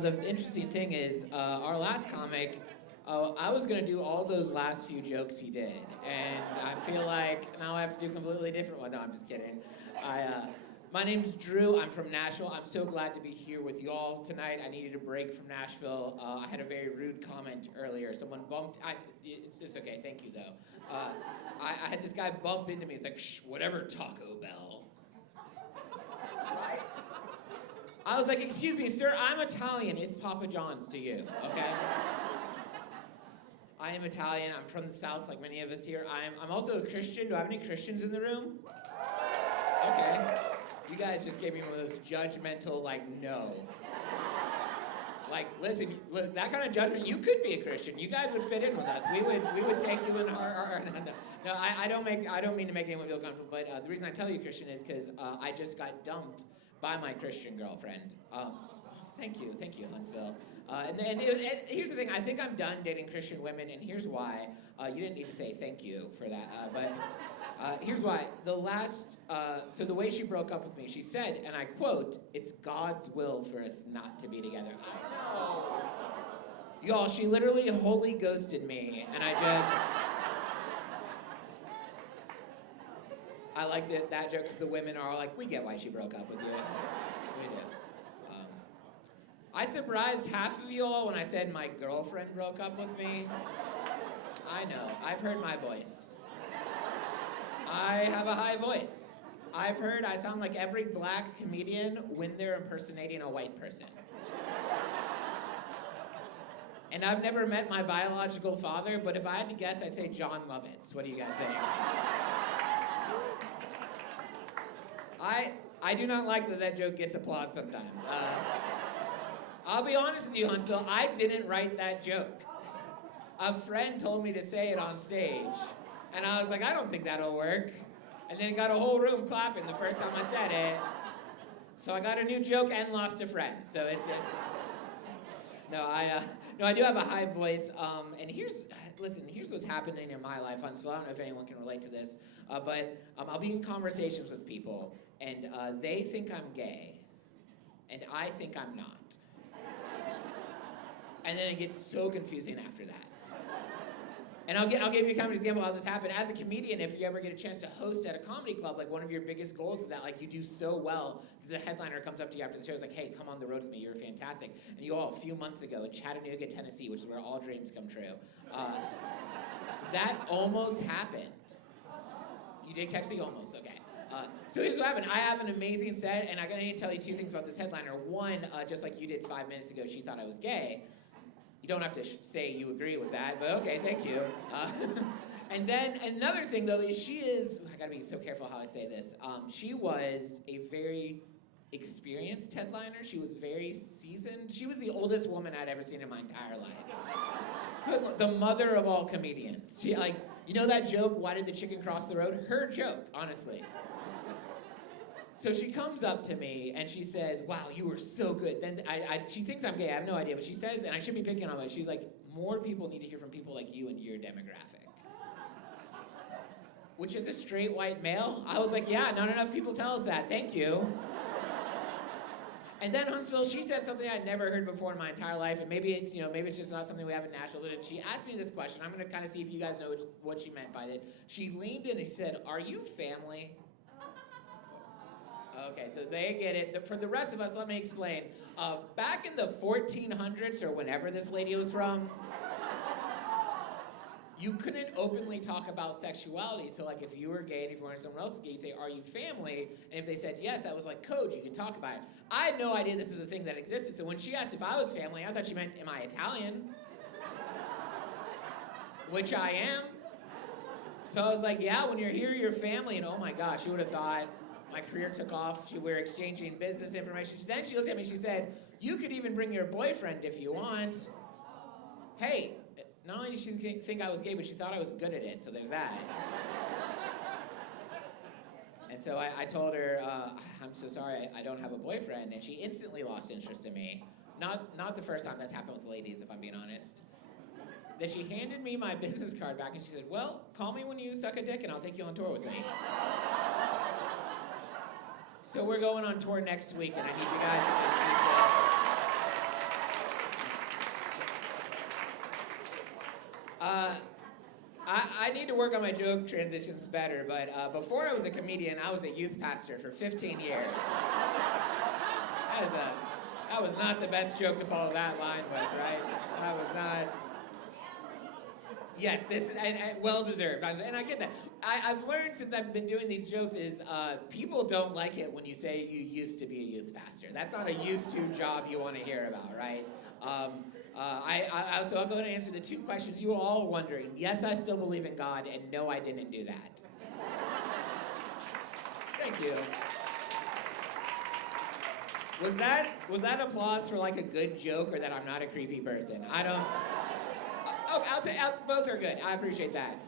the interesting thing is, our last comic, I was gonna do all those last few jokes he did, and I feel like now I have to do completely different ones. No, I'm just kidding. My name's Drew. I'm from Nashville. I'm so glad to be here with y'all tonight. I needed a break from Nashville. I had a very rude comment earlier. Someone bumped. It's okay. Thank you though. I had this guy bump into me. It's like, Psh, whatever, Taco Bell. Right? I was like, excuse me, sir. I'm Italian. It's Papa John's to you. Okay. I am Italian. I'm from the South, like many of us here. I'm also a Christian. Do I have any Christians in the room? Okay. You guys just gave me one of those judgmental, like, no. Like, listen, that kind of judgment, you could be a Christian. You guys would fit in with us. We would take you in our no, I don't mean to make anyone feel comfortable, but the reason I tell you Christian is because I just got dumped by my Christian girlfriend. Thank you, Huntsville. And here's the thing, I think I'm done dating Christian women, and here's why. You didn't need to say thank you for that, but here's why. So the way she broke up with me, she said, and I quote, "It's God's will for us not to be together." I know. Y'all, she literally holy ghosted me, and I liked that joke because the women are all like, we get why she broke up with you. We do. I surprised half of you all when I said my girlfriend broke up with me. I know, I've heard my voice. I have a high voice. I've heard I sound like every black comedian when they're impersonating a white person. And I've never met my biological father, but if I had to guess, I'd say John Lovitz. What do you guys think? I do not like that joke gets applause sometimes. I'll be honest with you, Huntsville, I didn't write that joke. A friend told me to say it on stage, and I was like, I don't think that'll work. And then it got a whole room clapping the first time I said it. So I got a new joke and lost a friend. So it's just, no, I do have a high voice. And here's what's happening in my life, Huntsville. I don't know if anyone can relate to this, but I'll be in conversations with people, and they think I'm gay, and I think I'm not. And then it gets so confusing after that. And I'll give you a common example of how this happened. As a comedian, if you ever get a chance to host at a comedy club, like one of your biggest goals is that, like, you do so well, the headliner comes up to you after the show, is like, hey, come on the road with me, you're fantastic. And you all, a few months ago in Chattanooga, Tennessee, which is where all dreams come true, that almost happened. You did catch the almost, okay. So here's what happened. I have an amazing set, and I need to tell you two things about this headliner. One, just like you did 5 minutes ago, she thought I was gay. You don't have to say you agree with that, but okay, thank you. And then another thing, though, is I gotta be so careful how I say this. She was a very experienced headliner. She was very seasoned. She was the oldest woman I'd ever seen in my entire life. The mother of all comedians. She, like, you know that joke, why did the chicken cross the road? Her joke, honestly. So she comes up to me and she says, wow, you were so good. Then she thinks I'm gay, I have no idea, but she says, and I should be picking on it, she's like, more people need to hear from people like you and your demographic. Which is a straight white male? I was like, yeah, not enough people tell us that, thank you. And then Huntsville, she said something I'd never heard before in my entire life, and maybe it's just not something we have in Nashville, but she asked me this question. I'm gonna kind of see if you guys know what she meant by it. She leaned in and she said, are you family? Okay, so they get it. For the rest of us, let me explain. Back in the 1400s, or whenever this lady was from, you couldn't openly talk about sexuality. So, like, if you were gay and if you wanted someone else to gay, you'd say, are you family? And if they said yes, that was like code. You could talk about it. I had no idea this was a thing that existed. So when she asked if I was family, I thought she meant, am I Italian? Which I am. So I was like, yeah, when you're here, you're family. And oh my gosh, you would have thought my career took off. We were exchanging business information. Then she looked at me and she said, you could even bring your boyfriend if you want. Hey, not only did she think I was gay, but she thought I was good at it, so there's that. And so I told her, I'm so sorry, I don't have a boyfriend, and she instantly lost interest in me. Not the first time that's happened with ladies, if I'm being honest. Then she handed me my business card back, and she said, well, call me when you suck a dick, and I'll take you on tour with me. So we're going on tour next week, and I need you guys to just keep this. to work on my joke transitions better, but before I was a comedian, I was a youth pastor for 15 years. That was not the best joke to follow that line with, right? That was not... Yes, and well-deserved, and I get that. I've learned since I've been doing these jokes is people don't like it when you say you used to be a youth pastor. That's not a used to job you want to hear about, right? So I'll go ahead and answer the two questions you were all wondering. Yes, I still believe in God, and no, I didn't do that. Thank you. Was that applause for like a good joke or that I'm not a creepy person? I don't... both are good. I appreciate that.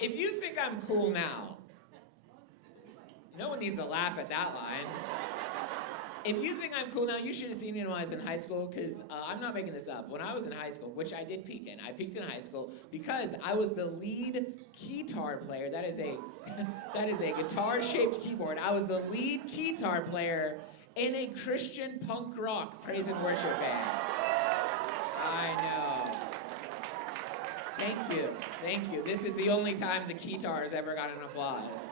If you think I'm cool now, no one needs to laugh at that line. If you think I'm cool now, you should have seen me when I was in high school, because I'm not making this up. When I was in high school, which I did peak in, I peaked in high school because I was the lead guitar player. That is a guitar-shaped keyboard. I was the lead guitar player in a Christian punk rock praise and worship band. I know. Thank you. This is the only time the guitar has ever got an applause.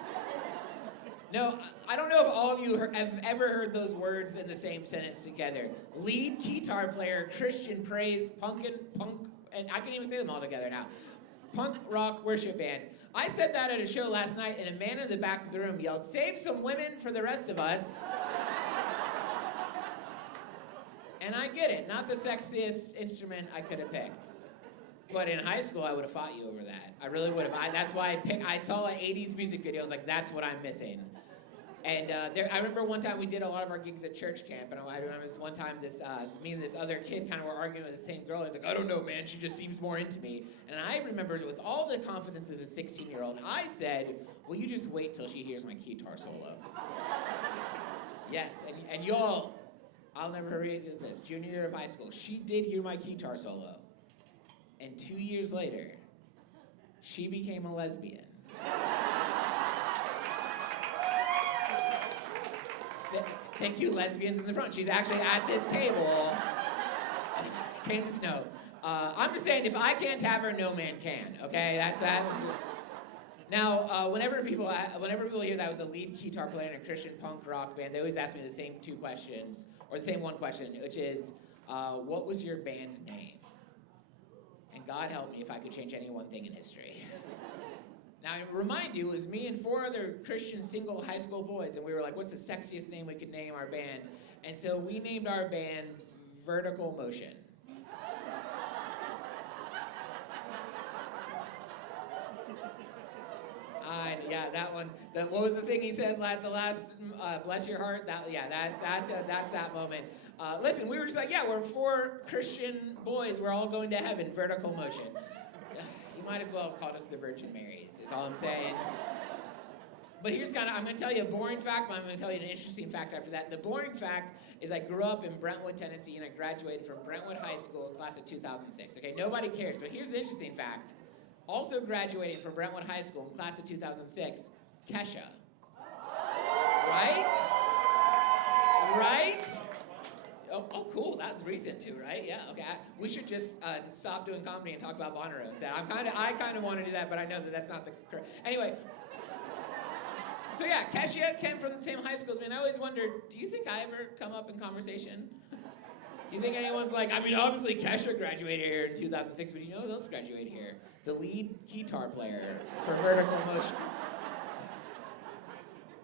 No, I don't know if all of you have ever heard those words in the same sentence together. Lead guitar player, Christian praise, punk, and I can't even say them all together now. Punk rock worship band. I said that at a show last night, and a man in the back of the room yelled, "Save some women for the rest of us." And I get it, not the sexiest instrument I could have picked. But in high school, I would have fought you over that. I really would have. That's why I saw an 80s music video. I was like, that's what I'm missing. And I remember one time we did a lot of our gigs at church camp, and I remember this one time me and this other kid kind of were arguing with the same girl. I was like, I don't know, man, she just seems more into me. And I remember with all the confidence of a 16-year-old, I said, well, you just wait till she hears my guitar solo. Yes, and y'all, I'll never forget this, junior year of high school, she did hear my guitar solo. And 2 years later, she became a lesbian. Thank you, lesbians in the front. She's actually at this table. I'm just saying, if I can't have her, no man can. Okay, that. Now, whenever people hear that I was a lead guitar player in a Christian punk rock band, they always ask me the same two questions, or the same one question, which is, what was your band's name? And God help me if I could change any one thing in history. Now, I remind you, it was me and 4 other Christian single high school boys, and we were like, what's the sexiest name we could name our band? And so we named our band Vertical Motion. Yeah, that one. What was the thing he said at the last, bless your heart? That's that moment. Listen, we were just like, yeah, we're 4 Christian boys. We're all going to heaven, Vertical Motion. You might as well have called us the Virgin Marys, is all I'm saying. But here's I'm going to tell you a boring fact, but I'm going to tell you an interesting fact after that. The boring fact is I grew up in Brentwood, Tennessee, and I graduated from Brentwood High School, class of 2006. Okay, nobody cares, but here's the interesting fact. Also graduating from Brentwood High School, class of 2006, Kesha. Right? Oh, cool. That's recent too, right? Yeah. Okay. We should just stop doing comedy and talk about Bonnaroo instead. I kind of want to do that, but I know that that's not the correct. Anyway. So yeah, Kesha came from the same high school as me, and I always wondered, do you think I ever come up in conversation? Do you think anyone's like, obviously Kesha graduated here in 2006, but you know who else graduated here? The lead guitar player for Vertical Motion.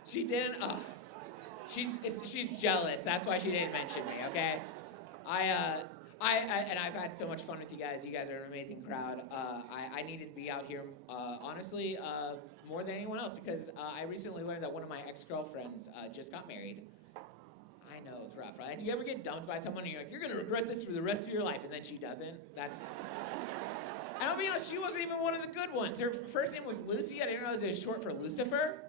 She didn't. She's jealous. That's why she didn't mention me. Okay. And I've had so much fun with you guys. You guys are an amazing crowd. I needed to be out here, honestly, more than anyone else, because I recently learned that one of my ex-girlfriends just got married. I know, it's rough, right? Do you ever get dumped by someone and you're like, you're gonna regret this for the rest of your life, and then she doesn't? And I'll be honest, she wasn't even one of the good ones. Her first name was Lucy. I didn't realize it was short for Lucifer.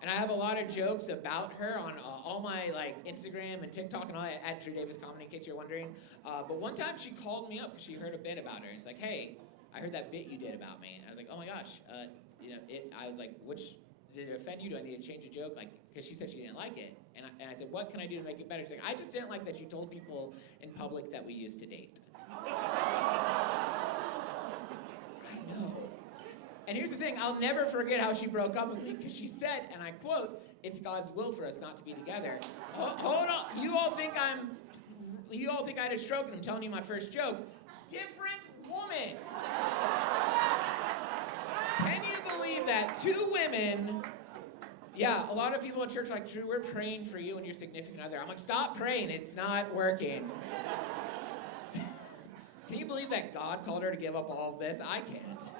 And I have a lot of jokes about her on all my Instagram and TikTok and all that at Drew Davis Comedy, in case you're wondering. But one time she called me up because she heard a bit about her. And it's like, hey, I heard that bit you did about me. And I was like, oh my gosh. I was like, did it offend you? Do I need to change a joke? Because she said she didn't like it. And I said, what can I do to make it better? She's like, I just didn't like that you told people in public that we used to date. I know. And here's the thing, I'll never forget how she broke up with me, because she said, and I quote, "It's God's will for us not to be together." Hold on, you all think I had a stroke and I'm telling you my first joke. Different woman. Can you believe that? Two women. Yeah, a lot of people in church are like, "Drew, we're praying for you and your significant other." I'm like, stop praying, it's not working. Can you believe that God called her to give up all of this? I can't.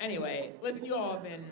Anyway, listen, you all have been